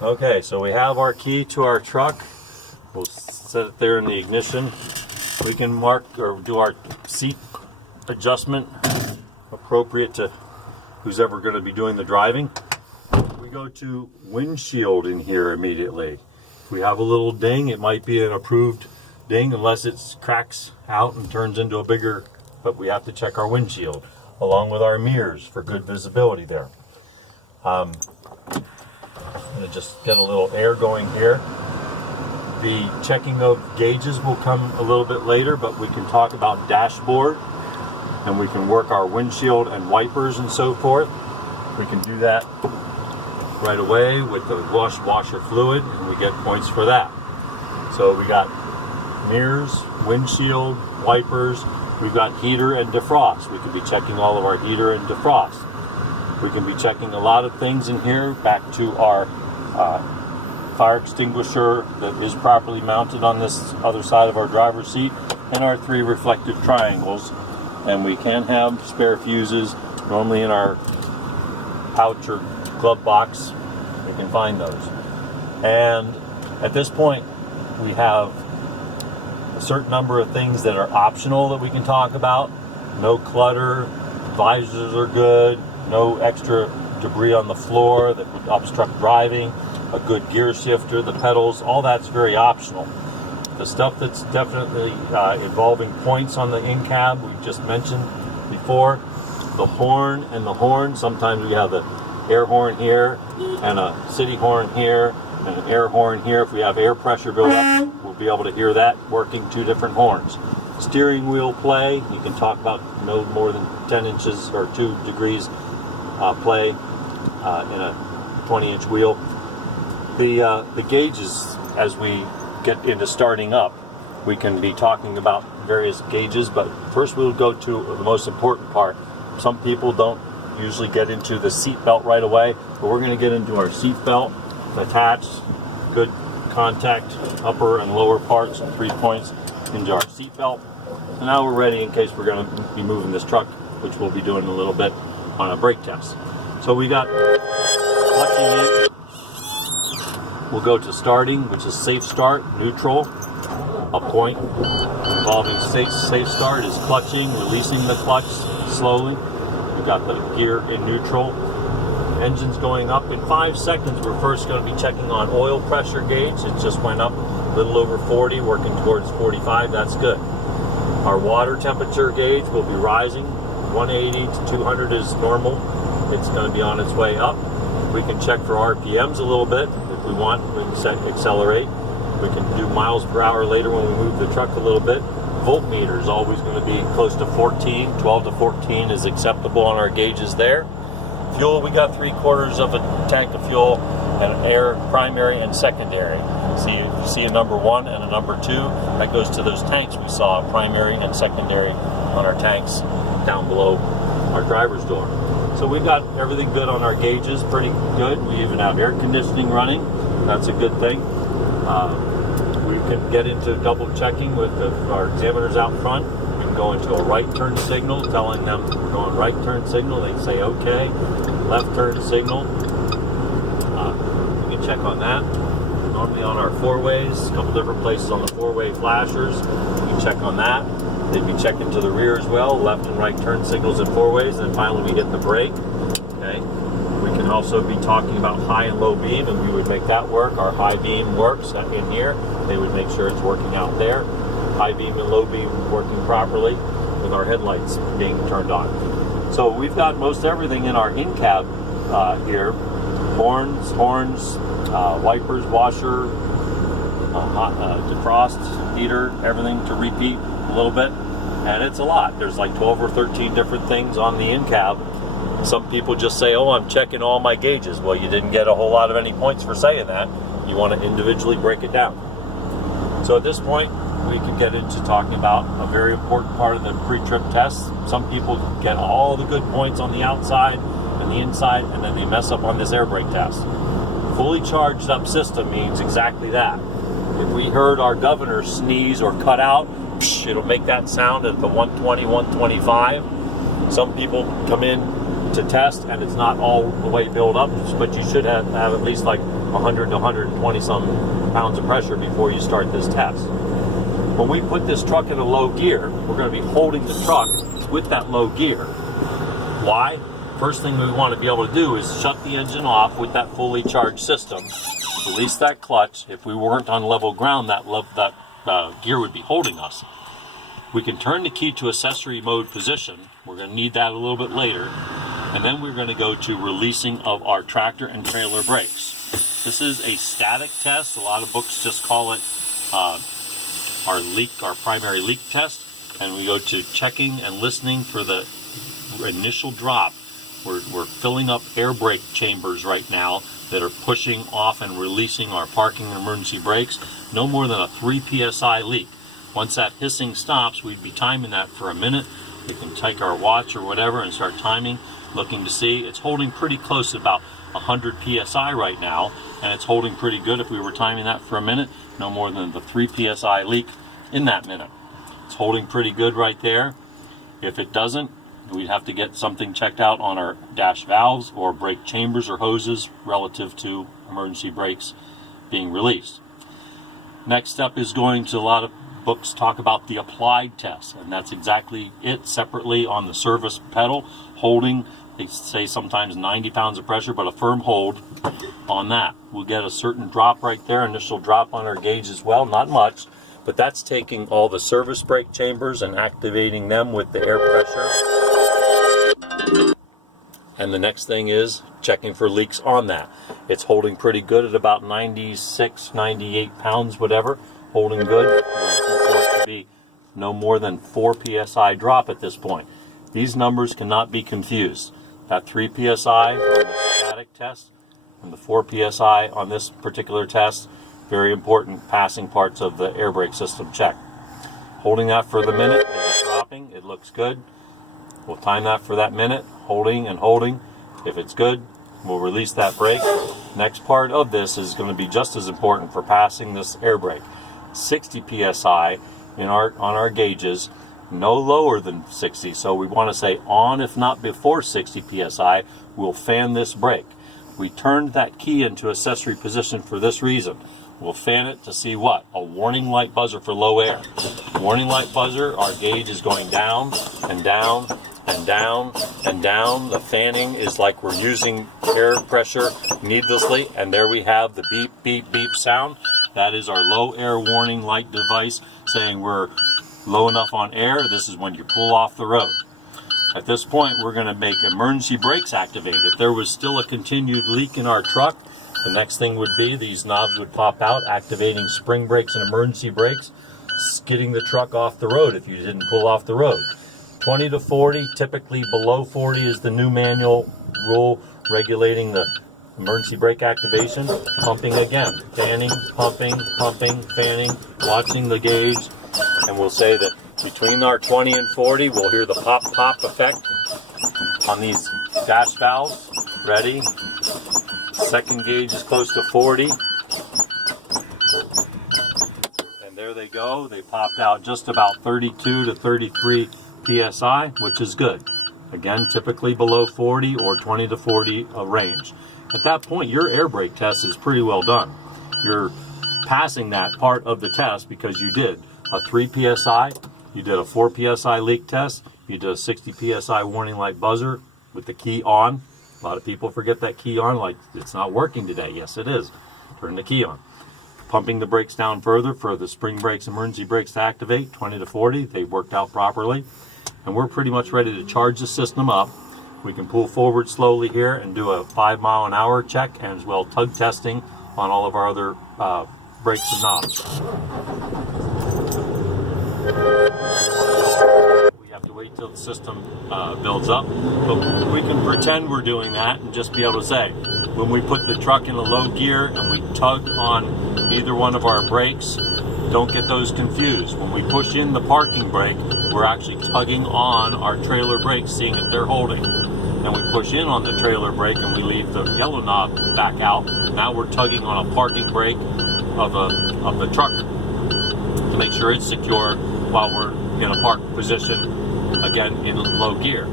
Okay, so we have our key to our truck. We'll set it there in the ignition. We can mark or do our seat adjustment appropriate to who's ever going to be doing the driving. We go to windshield in here immediately. If we have a little ding, it might be an approved ding unless it cracks out and turns into a bigger, but we have to check our windshield along with our mirrors for good visibility there. I'm going to just get a little air going here. The checking of gauges will come a little bit later, but we can talk about dashboard and we can work our windshield and wipers and so forth. We can do that right away with the washer fluid, and we get points for that. So we got mirrors, windshield, wipers. We've got heater and defrost. We could be checking all of our heater and defrost. We can be checking a lot of things in here, back to our fire extinguisher that is properly mounted on this other side of our driver's seat, and our 3 reflective triangles. And we can have spare fuses, normally in our pouch or glove box. We can find those. And at this point, we have a certain number of things that are optional that we can talk about. No clutter, visors are good, no extra debris on the floor that would obstruct driving, a good gear shifter, the pedals, all that's very optional. The stuff that's definitely involving points on the in-cab, we just mentioned before, the horn and the horn. Sometimes we have the air horn here and a city horn here and an air horn here. If we have air pressure buildup, we'll be able to hear that working 2 different horns. Steering wheel play, you can talk about no more than 10 inches or 2 degrees play in a 20-inch wheel. The gauges, as we get into starting up, we can be talking about various gauges, but first we'll go to the most important part. Some people don't usually get into the seat belt right away, but we're going to get into our seat belt, attached, good contact, upper and lower parts, and 3 points into our seat belt. So now we're ready in case we're going to be moving this truck, which we'll be doing in a little bit on a brake test. So we got clutching in. We'll go to starting, which is safe start, neutral. A point involving safe start is clutching, releasing the clutch slowly. We've got the gear in neutral. Engine's going up in 5 seconds. We're first going to be checking on oil pressure gauge. It just went up a little over 40, working towards 45. That's good. Our water temperature gauge will be rising. 180 to 200 is normal. It's going to be on its way up. We can check for RPMs a little bit. If we want, we can set accelerate. We can do miles per hour later when we move the truck a little bit. Voltmeter is always going to be close to 14. 12 to 14 is acceptable on our gauges there. Fuel, we got 3/4 of a tank of fuel and air, primary and secondary. See, you see a number 1 and a number 2. That goes to those tanks we saw, primary and secondary on our tanks down below our driver's door. So we've got everything good on our gauges, pretty good. We even have air conditioning running. That's a good thing. We can get into double checking with our examiners out front. We can go into a right turn signal, telling them we're going right turn signal. They say okay. Left turn signal. We can check on that. Normally on our 4-ways, a couple different places on the 4-way flashers. We can check on that. They'd be checking to the rear as well, left and right turn signals in 4-ways, and then finally we hit the brake. Okay. We can also be talking about high and low beam, and we would make that work. Our high beam works in here. They would make sure it's working out there. High beam and low beam working properly with our headlights being turned on. So we've got most everything in our in-cab here. Horns, wipers, washer, defrost, heater, everything to repeat a little bit. And it's a lot. There's like 12 or 13 different things on the in-cab. Some people just say, oh, I'm checking all my gauges. Well, you didn't get a whole lot of any points for saying that. You want to individually break it down. So at this point, we can get into talking about a very important part of the pre-trip test. Some people get all the good points on the outside and the inside, and then they mess up on this air brake test. Fully charged up system means exactly that. If we heard our governor sneeze or cut out, it'll make that sound at the 120, 125. Some people come in to test and it's not all the way built up, but you should have at least like 100 to 120 some pounds of pressure before you start this test. When we put this truck in a low gear, we're going to be holding the truck with that low gear. Why? First thing we want to be able to do is shut the engine off with that fully charged system, release that clutch. If we weren't on level ground, that gear would be holding us. We can turn the key to accessory mode position. We're going to need that a little bit later. And then we're going to go to releasing of our tractor and trailer brakes. This is a static test. A lot of books just call it our primary leak test. And we go to checking and listening for the initial drop. We're filling up air brake chambers right now that are pushing off and releasing our parking and emergency brakes. No more than a 3 psi leak. Once that hissing stops, we'd be timing that for a minute. We can take our watch or whatever and start timing, looking to see. It's holding pretty close to about 100 psi right now, and it's holding pretty good if we were timing that for a minute. No more than the 3 psi leak in that minute. It's holding pretty good right there. If it doesn't, we'd have to get something checked out on our dash valves or brake chambers or hoses relative to emergency brakes being released. Next step is going to, a lot of books talk about the applied test, and that's exactly it, separately on the service pedal, holding, they say sometimes 90 pounds of pressure, but a firm hold on that. We'll get a certain drop right there, initial drop on our gauge as well, not much, but that's taking all the service brake chambers and activating them with the air pressure. And the next thing is checking for leaks on that. It's holding pretty good at about 96, 98 pounds, whatever. Holding good. We're looking for it to be no more than 4 psi drop at this point. These numbers cannot be confused. That 3 psi on the static test and the 4 psi on this particular test, very important passing parts of the air brake system check. Holding that for the minute, it's dropping, it looks good. We'll time that for that minute, holding and holding. If it's good, we'll release that brake. Next part of this is going to be just as important for passing this air brake. 60 psi on our gauges, no lower than 60. So we want to say on, if not before 60 psi, we'll fan this brake. We turned that key into accessory position for this reason. We'll fan it to see what? A warning light buzzer for low air. Warning light buzzer, our gauge is going down and down and down and down. The fanning is like we're using air pressure needlessly, and there we have the beep, beep, beep sound. That is our low air warning light device saying we're low enough on air. This is when you pull off the road. At this point, we're going to make emergency brakes activate. If there was still a continued leak in our truck, the next thing would be these knobs would pop out, activating spring brakes and emergency brakes, skidding the truck off the road if you didn't pull off the road. 20 to 40, typically below 40 is the new manual rule regulating the emergency brake activation. Pumping again, fanning, pumping, pumping, fanning, watching the gauge, and we'll say that between our 20 and 40, we'll hear the pop-pop effect on these dash valves. Ready? Second gauge is close to 40. And there they go. They popped out just about 32 to 33 psi, which is good. Again, typically below 40 or 20 to 40 range. At that point, your air brake test is pretty well done. You're passing that part of the test because you did a 3 psi, you did a 4 psi leak test, you did a 60 psi warning light buzzer with the key on. A lot of people forget that key on, like it's not working today. Yes, it is. Turn the key on. Pumping the brakes down further for the spring brakes, emergency brakes to activate, 20 to 40. They've worked out properly. And we're pretty much ready to charge the system up. We can pull forward slowly here and do a 5 mile an hour check, and as well tug testing on all of our other brakes and knobs. We have to wait till the system builds up, but we can pretend we're doing that and just be able to say, when we put the truck in a low gear and we tug on either one of our brakes, don't get those confused. When we push in the parking brake, we're actually tugging on our trailer brakes, seeing if they're holding. And we push in on the trailer brake and we leave the yellow knob back out. Now we're tugging on a parking brake of the truck to make sure it's secure while we're in a park position, again in low gear.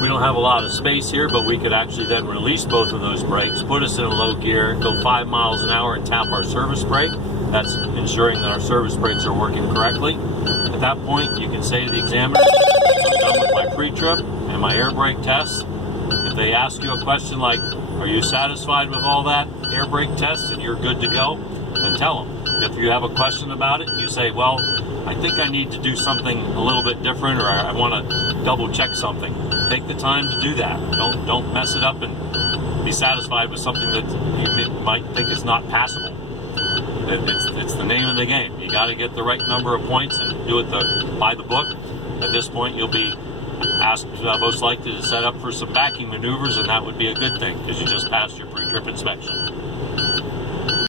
We don't have a lot of space here, but we could actually then release both of those brakes, put us in a low gear, go 5 miles an hour and tap our service brake. That's ensuring that our service brakes are working correctly. At that point, you can say to the examiner, I'm done with my pre-trip and my air brake tests. If they ask you a question like, are you satisfied with all that air brake test and you're good to go, then tell them. If you have a question about it, you say, well, I think I need to do something a little bit different, or I want to double check something. Take the time to do that. Don't mess it up and be satisfied with something that you might think is not passable. It's the name of the game. You got to get the right number of points and do it by the book. At this point, you'll be asked most likely to set up for some backing maneuvers, and that would be a good thing because you just passed your pre-trip inspection.